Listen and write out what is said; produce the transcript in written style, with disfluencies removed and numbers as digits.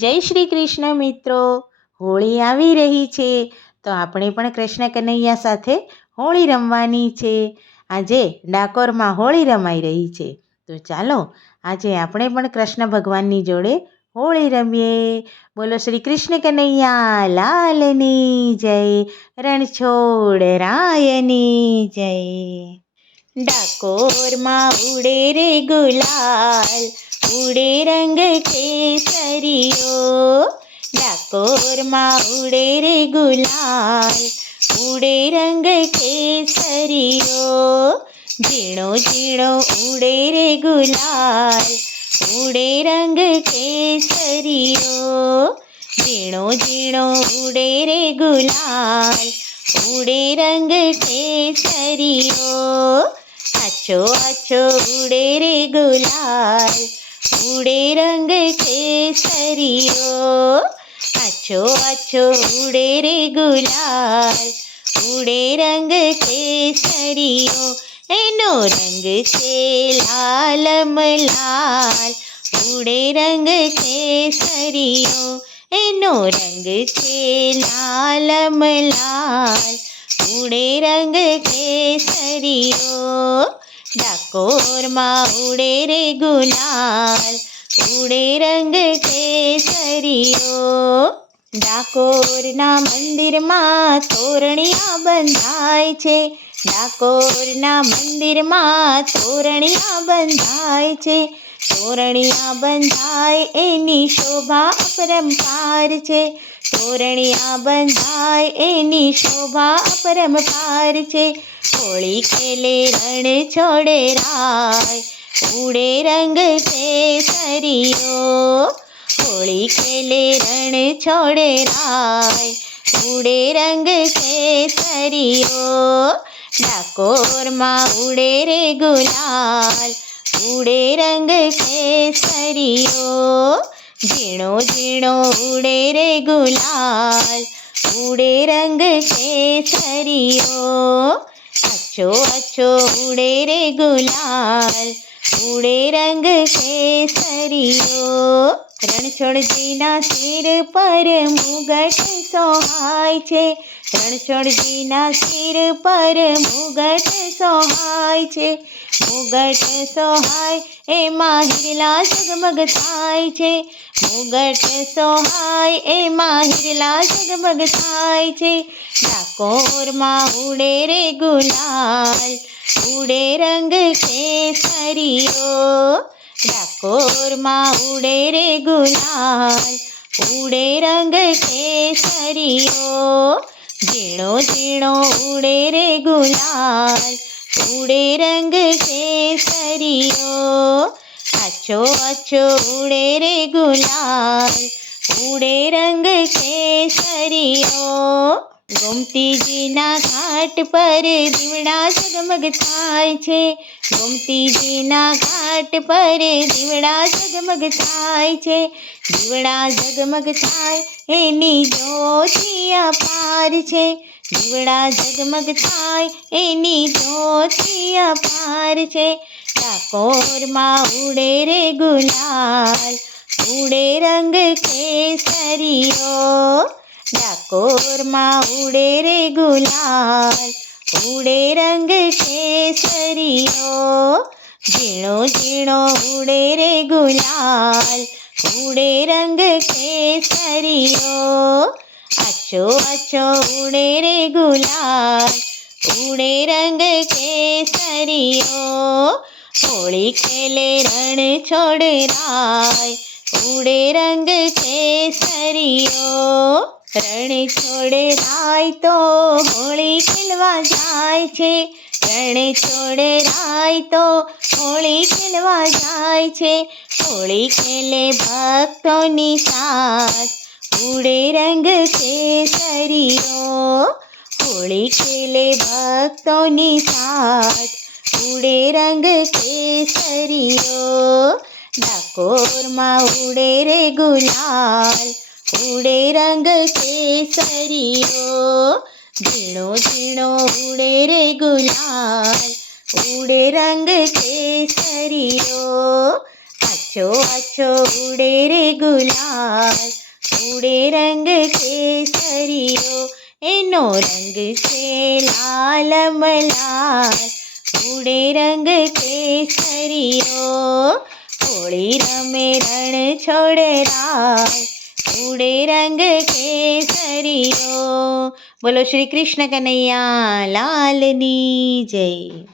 જય શ્રી કૃષ્ણ મિત્રો. હોળી આવી રહી છે તો આપણે પણ કૃષ્ણ કનૈયા સાથે હોળી રમવાની છે. આજે ડાકોરમાં હોળી રમાઈ રહી છે તો ચાલો આજે આપણે પણ કૃષ્ણ ભગવાનની જોડે હોળી રમીએ. બોલો શ્રી કૃષ્ણ કનૈયા લાલની જય, રણછોડ રાયની જય. ડાકોરમાં ઉડે રે ગુલાલ, ઉડે રંગ કેસરીઓ. ડાકોરમાં ઉડે રે ગુલાલ, ઉડે રંગ કેસરીઓ. ઝીણો ઝીણો ઉડે રે ગુલાલ, ઉડે રંગ કેસરીઓ. ઝીણો ઝીણો ઉડે રે ગુલાલ, ઉડે રંગ કેસરીઓ. આછો આછો ઉડે રે ગુલાલ, ઉડે રંગ કેસરીઓ. આછો આછો ઉડે રે ગુલાલ, ઉડે રંગ કેસરીઓ. એનો રંગ છે લાલ મલાલ, ઉડે રંગ કેસરીઓ. એનો રંગ છે લાલ મલાલ, ઉડે રંગ કેસરીઓ. ડાકોરમાં ઉડે રે ગુલાલ, ઉડે રંગ કેસરીઓ. ડાકોરના મંદિરમાં તોરણિયા બંધાય છે. ડાકોરના મંદિરમાં તોરણિયા બંધાય છે. તોરણિયા બંધાય એની શોભા અપરંપાર છે. તોરણિયા બંધાય એની શોભા અપરંપાર છે. હોળી ખેલે રણ છોડે રાય, ઉડે રંગ કેસરીઓ. હોળી ખેલે રણ છોડે રાય, ઉડે રંગ કેસરીઓ. ડાકોરમાં ઉડે રે ગુલાલ, ઉડે રંગ કેસરીઓ. ઝીણો ઝીણો ઉડે રે ગુલાલ, ઉડે રંગ કેસરીઓ. આછો આછો ઉડે રે ગુલાલ, ઉડે રંગ કેસરીઓ. રણછોડજીના સિર પર મુગટ સોહાય છે. રણછોડજીના સિર પર મુગટ સોહાય છે. મુગટ સોહાય એમાં હિરલા ઝગમગ થાય છે. મુગટ સોહાય એમાં હિરલા ઝગમગ થાય છે. ડાકોરમાં ઉડે રે ગુલાલ, ઉડે રંગ કેસરીઓ. ડાકોરમાં ઉડે રે ગુલાલ, ઉડે રંગ કેસરીઓ. ઝીણો ઝીણો ઉડે રે ગુલાલ, ઉડે રંગ કેસરીઓ. આછો આછો ઉડે રે ગુલાલ, ઉડે રંગ કેસરીઓ. ગોમતીજીના ઘાટ પર દીવડા ઝગમગ થાય છે. ગોમતીજીના ઘાટ પર દીવડા ઝગમગ થાય છે. દીવડા ઝગમગ થાય એની જ્યોતિ અપાર છે. દીવડા ઝગમગ થાય એની જ્યોતિ અપાર છે. ડાકોરમાં ઉડે રે ગુલાલ, ઉડે રંગ કેસરીઓ. ડાકોરમાં ઉડે રે ગુલાલ, ઉડે રંગ કેસરીઓ. ઝીણો ઝીણો ઉડે રે ગુલાલ, ઉડે રંગ કેસરીઓ. આછો આછો ઉડે રે ગુલાલ, ઉડે રંગ કેસરીઓ. હોળી ખેલે રણ છોડ રાય, ઉડે રંગ કેસરીઓ. રણ છોડ રાય તો હોળી ખેલવા જાય છે. રણ છોડ રાય તો હોળી ખેલવા જાય છે. હોળી ખેલે ભક્તોની સાથ, ઉડે રંગ કેસરીઓ. હોળી ખેલે ભક્તોની સાથ, ઉડે રંગ કેસરીઓ. ડાકોરમાં ઉડે રે ગુલાલ, ઉડે રંગ કેસરીઓ. ઝીણો ઝીણો ઉડે રે ગુલાલ, ઉડે રંગ કેસરીઓ. आछो आछो उड़े रे गुलाल, उड़े रंग केसरियो, एनो रंग छे लाल मलाल, उड़े रंग केसरियो। होली रमे रण छोड़राय, उड़े रंग केसरियो। बोलो श्री कृष्ण कन्हैया लालनी जय।